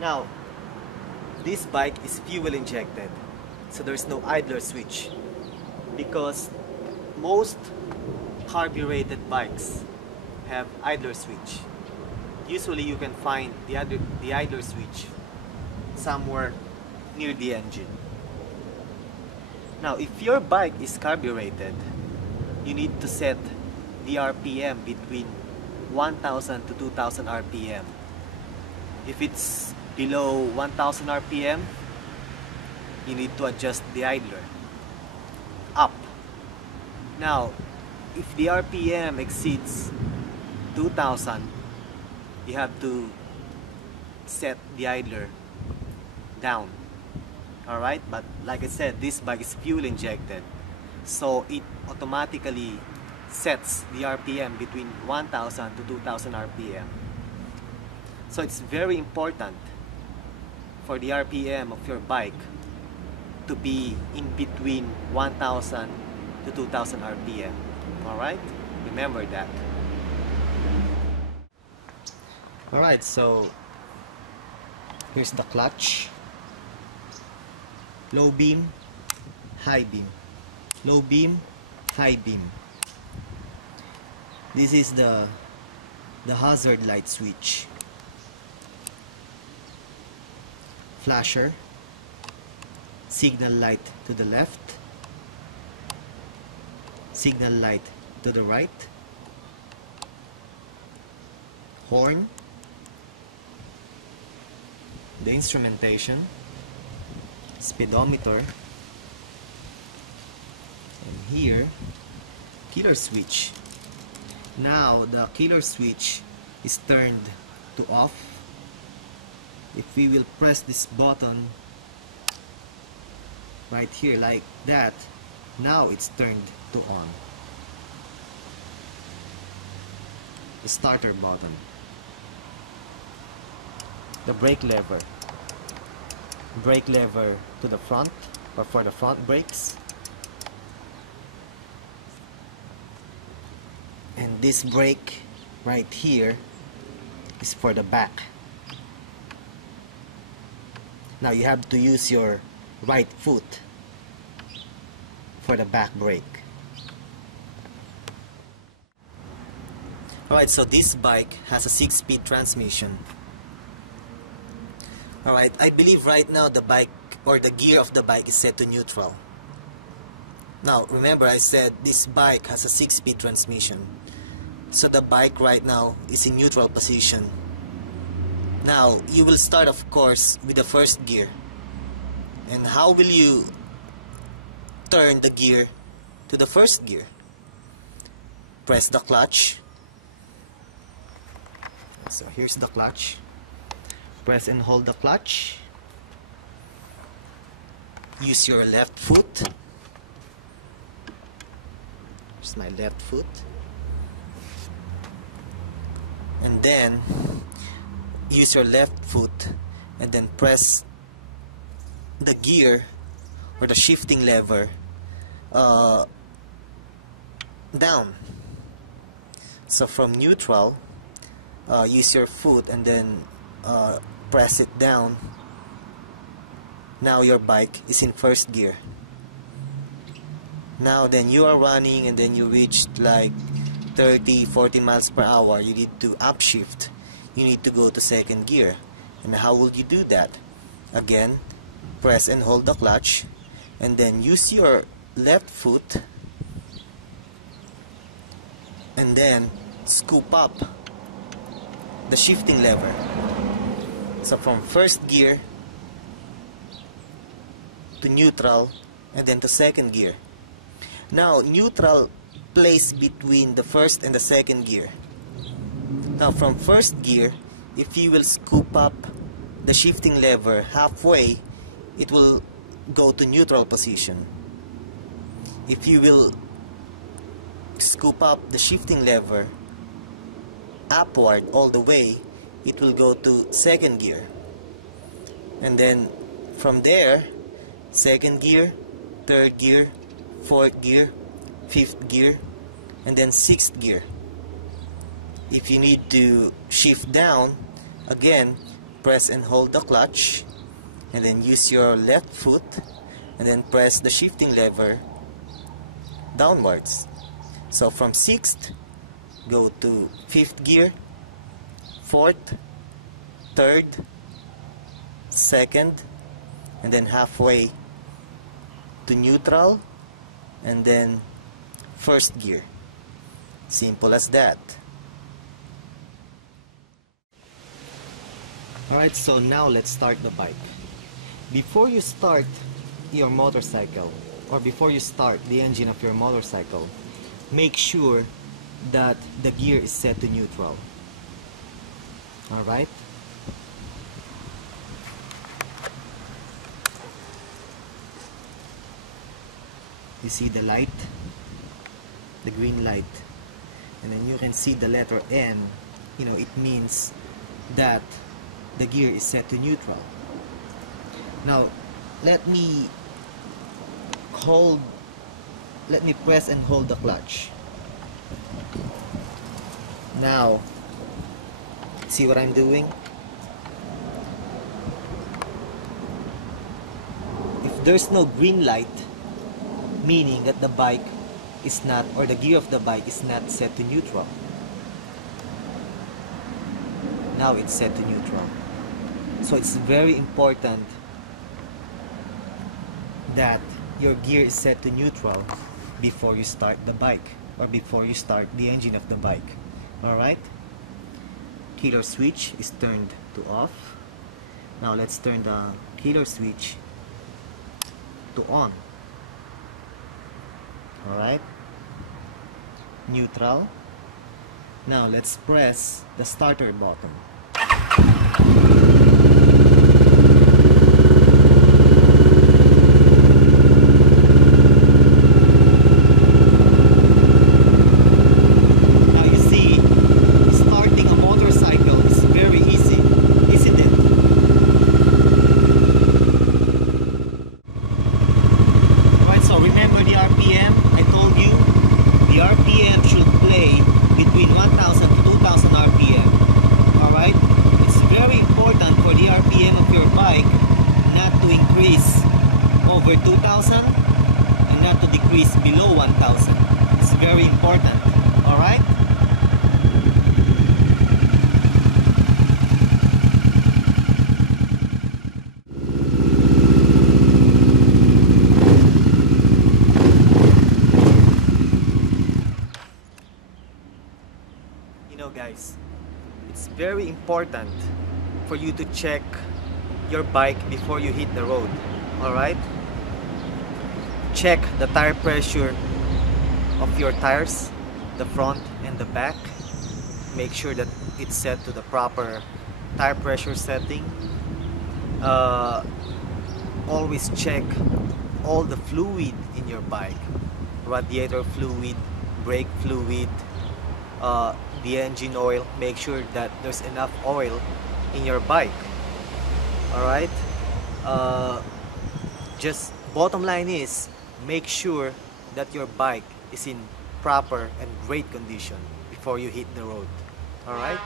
Now, this bike is fuel injected, so there's no idler switch, because most carbureted bikes have idler switch. Usually you can find the idler switch somewhere near the engine. Now, if your bike is carbureted, you need to set the RPM between 1000 to 2000 RPM. If it's below 1000 RPM, you need to adjust the idler up. Now, if the RPM exceeds 2000, you have to set the idler down. Alright, but like I said, this bike is fuel injected, so it automatically sets the RPM between 1000 to 2000 RPM. So it's very important for the RPM of your bike to be in between 1000 to 2000 RPM. Alright, remember that. Alright, so here's the clutch. Low beam, high beam. Low beam, high beam. This is the hazard light switch. Flasher, signal light to the left, signal light to the right, horn, the instrumentation, speedometer, and here, killer switch. Now the killer switch is turned to off. If we will press this button right here like that, now it's turned to on. The starter button. The brake lever. Brake lever to the front, or for the front brakes. And this brake right here is for the back. Now you have to use your right foot for the back brake. Alright, so this bike has a 6-speed transmission. Alright, I believe right now the bike or the gear of the bike is set to neutral. Now remember, I said this bike has a 6-speed transmission. So the bike right now is in neutral position. Now you will start, of course, with the first gear. And how will you turn the gear to the first gear? Press the clutch. So here's the clutch. Press and hold the clutch. Use your left foot. Here's my left foot. And then use your left foot and then press the gear or the shifting lever down. So from neutral, use your foot and then press it down. Now your bike is in first gear. Now then you are running and then you reached like 30-40 miles per hour. You need to upshift. You need to go to second gear. And how will you do that? Again, press and hold the clutch and then use your left foot and then scoop up the shifting lever. So from first gear to neutral and then to second gear. Now neutral place between the first and the second gear. Now from first gear, if you will scoop up the shifting lever halfway, it will go to neutral position. If you will scoop up the shifting lever upward all the way, it will go to second gear. And then from there, second gear, third gear, fourth gear, fifth gear, and then sixth gear. If you need to shift down, again, press and hold the clutch, and then use your left foot and then press the shifting lever downwards. So from 6th, go to 5th gear, 4th, 3rd, 2nd, and then halfway to neutral, and then 1st gear. Simple as that. Alright, so now let's start the bike. Before you start your motorcycle, or before you start the engine of your motorcycle, make sure that the gear is set to neutral. Alright? You see the light, the green light, and then you can see the letter N. You know, it means that the gear is set to neutral. Now let me press and hold the clutch. Now see what I'm doing? If there's no green light, meaning that the bike is not, or the gear of the bike is not set to neutral. Now it's set to neutral. So it's very important that your gear is set to neutral before you start the bike, or before you start the engine of the bike. Alright? Killer switch is turned to off. Now let's turn the killer switch to on. Alright? Neutral. Now let's press the starter button. Now you see, starting a motorcycle is very easy, isn't it? Alright, so remember the RPM? I told you the RPM should play between 1000 to 2000 RPM. Alright? It's very important for the RPM of your bike not to increase over 2000 and not to decrease below 1000. It's very important. Alright? You know, guys, it's very important for you to check your bike before you hit the road. Alright? Check the tire pressure of your tires, the front and the back. Make sure that it's set to the proper tire pressure setting. Always check all the fluid in your bike. Radiator fluid, brake fluid, the engine oil. Make sure that there's enough oil in your bike. Alright? Just bottom line is, make sure that your bike is in proper and great condition before you hit the road. Alright?